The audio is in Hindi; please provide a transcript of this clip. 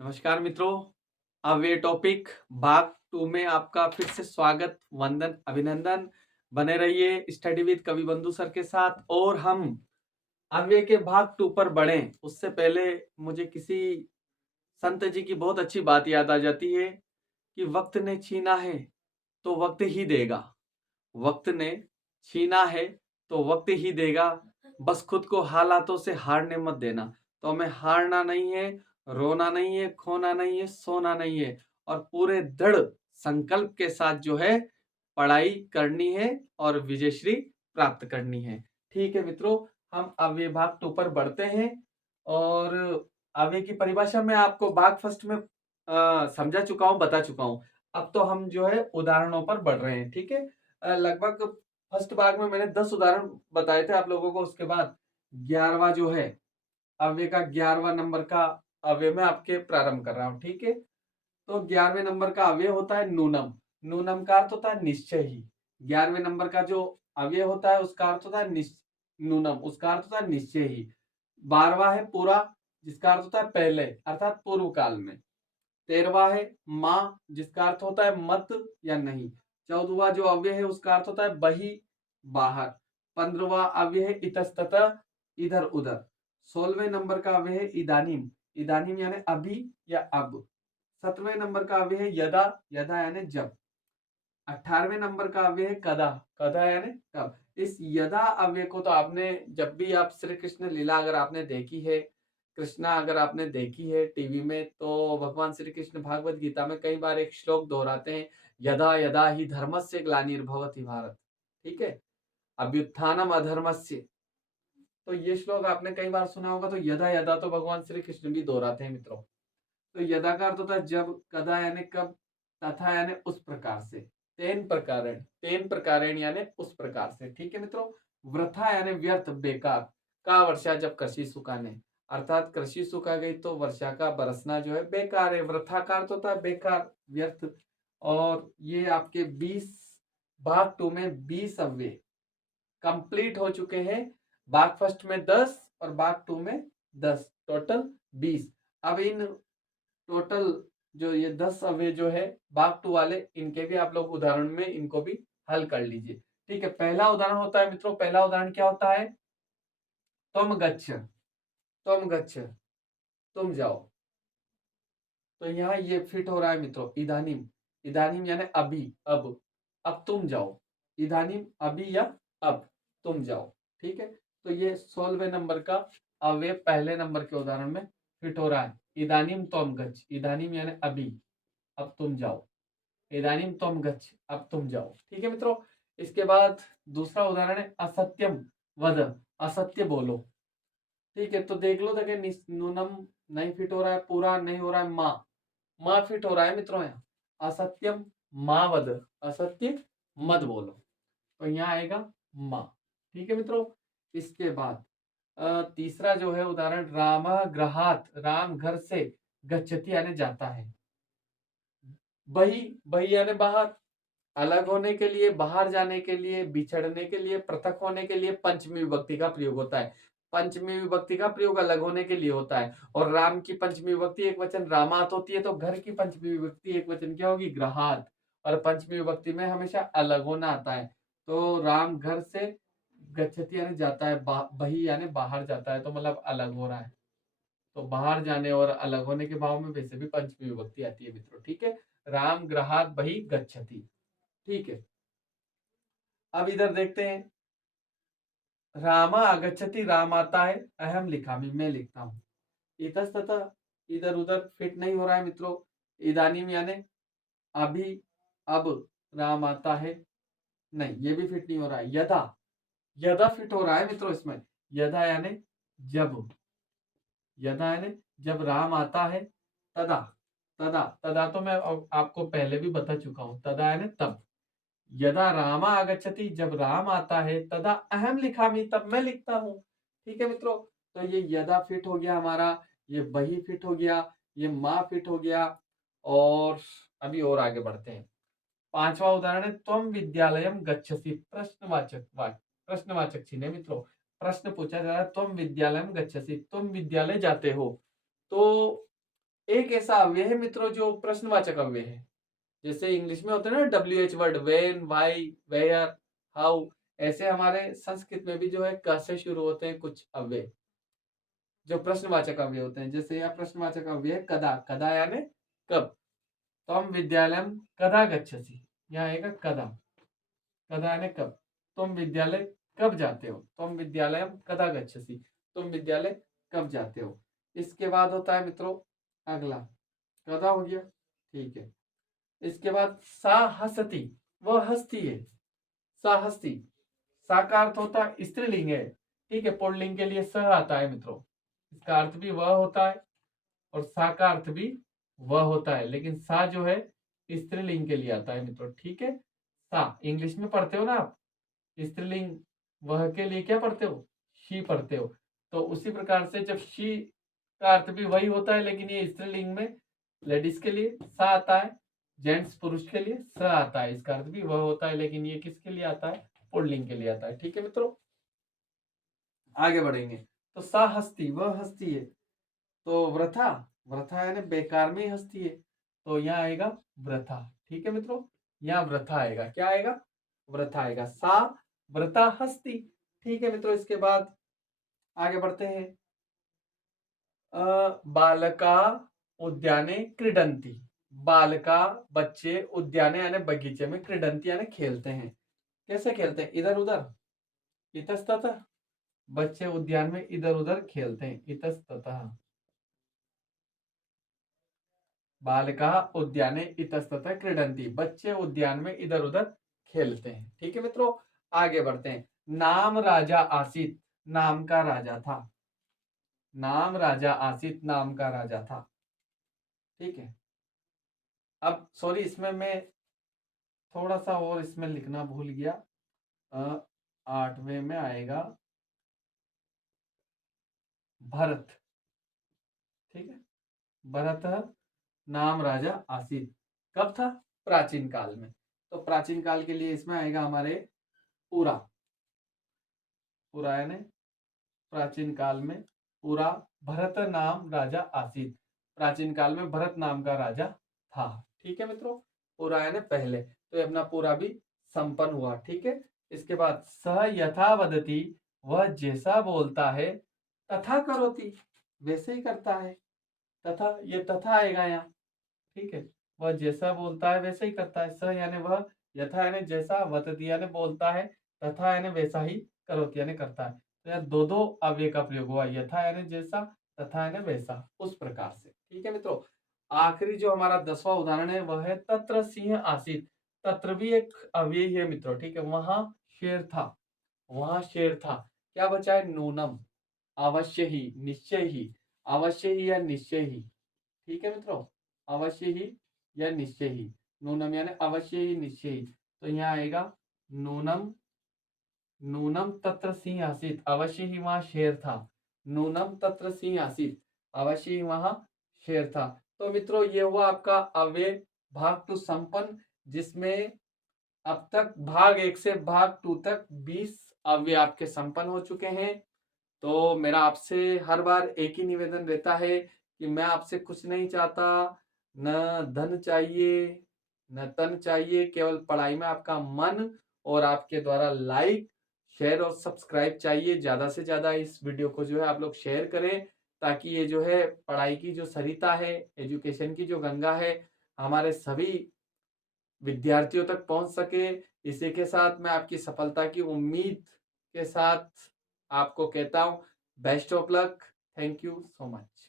नमस्कार मित्रों। अब ये टॉपिक भाग 2 में आपका फिर से स्वागत, वंदन, अभिनंदन। बने रहिए स्टडी विद कवि बंधु सर के साथ और हम अव्यय के भाग 2 पर बढ़ें उससे पहले मुझे किसी संत जी की बहुत अच्छी बात याद आ जाती है कि वक्त ने छीना है तो वक्त ही देगा। वक्त ने छीना है तो वक्त ही देगा। बस खुद को हालातों से हारने मत देना। तो हमें हारना नहीं है, रोना नहीं है, खोना नहीं है, सोना नहीं है और पूरे दृढ़ संकल्प के साथ जो है पढ़ाई करनी है और विजयश्री प्राप्त करनी है। ठीक है मित्रों, हम अव्यय भाग 2 पर बढ़ते हैं और अव्यय की परिभाषा मैं आपको भाग फर्स्ट में समझा चुका हूं, बता चुका हूं। अब तो हम जो है उदाहरणों पर बढ़ रहे हैं। ठीक है, लगभग फर्स्ट भाग में मैंने 10 उदाहरण बताए थे आप लोगों को। उसके बाद 11वां जो है अव्यय का 11वां नंबर का अव्यय में आपके प्रारंभ कर रहा हूं। ठीक है, तो 11वें नंबर का अव्यय होता है नूनम। नूनम का अर्थ होता है निश्चय ही। 11वें नंबर का जो अव्यय होता है उसका अर्थ होता है नूनम, उसका अर्थ होता है निश्चय ही। 12वां है पूरा, जिसका अर्थ होता है पहले अर्थात पूर्व काल में। 13वां है माँ, जिसका अर्थ होता है मत या नहीं। 14वां जो अव्यय है उसका अर्थ होता है बही, बाहर। 15वां अव्यय है इतस्ततः, इधर उधर। 16वें नंबर का अव्यय है इदानीम। इदानीम यानी अभी या अब। 17वें नंबर का अव्यय है यदा, यदा यानी जब। 18वें नंबर का अव्यय है कदा, कदा यानी कब। इस यदा अव्यय को तो आपने जब भी आप श्री कृष्ण लीला अगर आपने देखी है, कृष्णा अगर आपने देखी है टीवी में, तो भगवान श्री कृष्ण भागवत गीता में कई बार एक श्लोक दोहराते हैं, यदा यदा ही धर्मस्य ग्लानिर्भवति भारत। ठीक है, अभ्युत्थानम अधर्मस्य। तो ये श्लोक आपने कई बार सुना होगा। तो यदा यदा तो भगवान श्री कृष्ण भी दोहराते हैं मित्रों। तो यदा का अर्थ होता है जब, कदा यानी कब, तथा यानी उस प्रकार से, तेन प्रकारेण यानी उस प्रकार से। ठीक है मित्रों, वृथा यानी व्यर्थ, बेकार। का वर्षा जब कृषि सुखाने, अर्थात कृषि सुखा गई तो वर्षा का बरसना जो है बेकार है। वृथा का अर्थ होता है बेकार, व्यर्थ। और ये आपके 20 भाग 2 में 20 अव्यय कंप्लीट हो चुके हैं। भाग फर्स्ट में 10 और भाग 2 में 10, टोटल 20। अब इन टोटल जो ये 10 अव्यय जो है भाग 2 वाले, इनके भी आप लोग उदाहरण में इनको भी हल कर लीजिए। ठीक है, पहला उदाहरण होता है मित्रों, पहला उदाहरण क्या होता है, तुम गच्छ, तुम गच्छ, तुम जाओ। तो यहाँ ये फिट हो रहा है मित्रों, इदानीम। इदानीम यानी अभी, अब तुम जाओ। इदानीम अभी या अब तुम जाओ। ठीक है, तो ये 16वें नंबर का अव्यय पहले नंबर के उदाहरण में फिट हो रहा है। इदानीम त्वम गच्छ, इदानीम यानी अभी, अब तुम जाओ। इदानीम त्वम गच्छ, अब तुम जाओ। ठीक है मित्रों, इसके बाद दूसरा उदाहरण है असत्यम वद, असत्य बोलो। ठीक है, तो देख लो, देखिए नूनम नहीं फिट हो रहा है, पूरा नहीं हो रहा है, माँ फिट हो रहा है मित्रों। यहाँ असत्यम माँ वद, असत्य मत बोलो। तो यहाँ आएगा माँ। ठीक है मित्रों, इसके बाद तीसरा जो है उदाहरण, राम गृहात, राम घर से, गच्छति यानी जाता है। बही, बही यानी बाहर, अलग होने के लिए, बाहर जाने के लिए, बिछड़ने के लिए, पृथक होने के लिए पंचमी विभक्ति का प्रयोग होता है। पंचमी विभक्ति का प्रयोग अलग होने के लिए होता है। और राम की पंचमी विभक्ति एक वचन रामात होती है, तो घर की पंचमी विभक्ति एक वचन क्या होगी, ग्रहात। और पंचमी विभक्ति में हमेशा अलग होना आता है। तो राम घर से गच्छति यानी जाता है, बही यानी बाहर जाता है, तो मतलब अलग हो रहा है। तो बाहर जाने और अलग होने के भाव में वैसे भी पंचमी विभक्ति आती है मित्रों। ठीक है, राम गृहात बही गच्छति। ठीक है, अब इधर देखते हैं, रामा आगच्छति, राम आता है, अहम लिखामी, मैं लिखता हूं। इतस्ततः इधर उधर फिट नहीं हो रहा है मित्रों। इदानीम यानी अभी, अब राम आता है, नहीं ये भी फिट नहीं हो रहा है। यदा, यदा फिट हो रहा है मित्रों इसमें। यदा यानी जब, यदा यानी जब राम आता है, तदा, तदा, तदा तो मैं आपको पहले भी बता चुका हूं, तदा यानी तब। यदा रामा आगच्छति, जब राम आता है, तदा अहम लिखामी, तब मैं लिखता हूं। ठीक है मित्रों, तो ये यदा फिट हो गया हमारा, ये बही फिट हो गया, ये माँ फिट हो गया। और अभी और आगे बढ़ते हैं। पांचवा उदाहरण है, त्वम विद्यालयम गच्छसि, प्रश्नवाचक वाक्य, प्रश्नवाचक चिन्ह है मित्रों। प्रश्न पूछा जा रहा है, त्वम विद्यालयम गच्छसि, तुम विद्यालय जाते हो। तो एक ऐसा अव्यय है मित्रों जो प्रश्नवाचक अव्यय है। जैसे इंग्लिश में होते हैं ना WH word, when, why, where, how, ऐसे हमारे संस्कृत में भी जो है क से शुरू होते हैं कुछ अव्यय जो प्रश्नवाचक अव्यय होते हैं। जैसे यह प्रश्नवाचक अव्यय कदा, कदा यानी कब। त्वम विद्यालयम कदा गच्छसि, यहाँ आएगा कदा, कदा यानी कब। तुम विद्यालय कब जाते हो, तुम विद्यालयम कदा गच्छसि, तुम विद्यालय कब जाते हो। इसके बाद होता है मित्रों अगला, कदा हो गया, ठीक है। इसके बाद सा हसती, वह हंसती है, सा हस्ती। सा का अर्थ होता है स्त्रीलिंग है, ठीक है। पुल्लिंग के लिए स आता है मित्रों, इसका अर्थ भी वह होता है और सा का अर्थ भी वह होता है, लेकिन सा जो है स्त्रीलिंग के लिए आता है मित्रों, ठीक है। सा इंग्लिश में पढ़ते हो ना आप, स्त्रीलिंग वह के लिए क्या पढ़ते हो, शी पढ़ते हो। तो उसी प्रकार से जब शी का अर्थ भी वही होता है, लेकिन ये स्त्रीलिंग में लेडीज के लिए सा आता है, जेंट्स पुरुष के लिए स आता है, इसका अर्थ भी वह होता है, लेकिन ये किसके लिए आता है, पुल्लिंग के लिए आता है, ठीक है मित्रों। आगे बढ़ेंगे तो सा हस्ती, वह हस्ती है। तो वृथा, वृथा यानी बेकार में हस्ती है, तो यहाँ आएगा वृथा, ठीक है मित्रों। यहाँ वृथा आएगा, क्या आएगा, वृथा आएगा। सा वृथा हस्ती, ठीक है मित्रों। इसके बाद आगे बढ़ते हैं। बालका उद्याने क्रीडंती, बालका बच्चे, उद्याने यानी बगीचे में, क्रीडंती यानी खेलते हैं। कैसे खेलते हैं, इधर उधर, इतस्ततः, बच्चे उद्यान में इधर उधर खेलते हैं, इतस्ततः। बालिका उद्याने इतस्ततः क्रीडंती, बच्चे उद्यान में इधर उधर खेलते हैं, ठीक है मित्रों। आगे बढ़ते हैं। नाम राजा आसित, नाम का राजा था, नाम राजा आसित, नाम का राजा था, ठीक है। अब सॉरी, इसमें मैं थोड़ा सा और इसमें लिखना भूल गया। 8वें में आएगा भरत, ठीक है। भरत नाम राजा आसित, कब था, प्राचीन काल में। तो प्राचीन काल के लिए इसमें आएगा हमारे पूरा, पूरा यानी प्राचीन काल में, पूरा। भरत नाम राजा आसित, प्राचीन काल में भरत नाम का राजा था, ठीक है मित्रों। पूरा यानी पहले, तो ये अपना पूरा भी संपन्न हुआ, ठीक है। इसके बाद सह यथा वदति, वह जैसा बोलता है, तथा करोति, वैसे ही करता है। तथा, ये तथा आएगा यहाँ, ठीक है। वह जैसा बोलता है वैसे ही करता है। स यानी वह, यथा यानी जैसा, वतति यानी बोलता है, तथा यानी वैसा ही, करोति यानी करता है। तो यहाँ दो दो अव्यय का प्रयोग हुआ, यथा यानी जैसा, तथा यानी वैसा, उस प्रकार से, ठीक है मित्रों। आखिरी जो हमारा 10वां उदाहरण है वह है तत्र सिंह आसित। तत्र भी एक अव्यय है मित्रों, ठीक है। वहां शेर था, वहां शेर था। क्या बचा है, नूनम, अवश्य ही, निश्चय ही, अवश्य ही या निश्चय ही, ठीक है मित्रों। अवश्य ही या निश्चय ही, नूनम यानी अवश्य ही, निश्चय ही। तो यहाँ आएगा नूनम, नूनम तत्र सिंह आसित, अवश्य ही वहां शेर था। नूनम तत्र सिंह आसित, अवश्य ही वहां शेर था। तो मित्रों ये हुआ आपका अव्यय भाग 2 संपन्न, जिसमें अब तक भाग 1 से भाग 2 तक 20 अव्यय आपके संपन्न हो चुके हैं। तो मेरा आपसे हर बार एक ही निवेदन रहता है कि मैं आपसे कुछ नहीं चाहता, न धन चाहिए, न तन चाहिए, केवल पढ़ाई में आपका मन और आपके द्वारा लाइक, शेयर और सब्सक्राइब चाहिए। ज्यादा से ज्यादा इस वीडियो को जो है आप लोग शेयर करें, ताकि ये जो है पढ़ाई की जो सरिता है, एजुकेशन की जो गंगा है, हमारे सभी विद्यार्थियों तक पहुंच सके। इसी के साथ मैं आपकी सफलता की उम्मीद के साथ आपको कहता हूं best of luck. Thank you so much.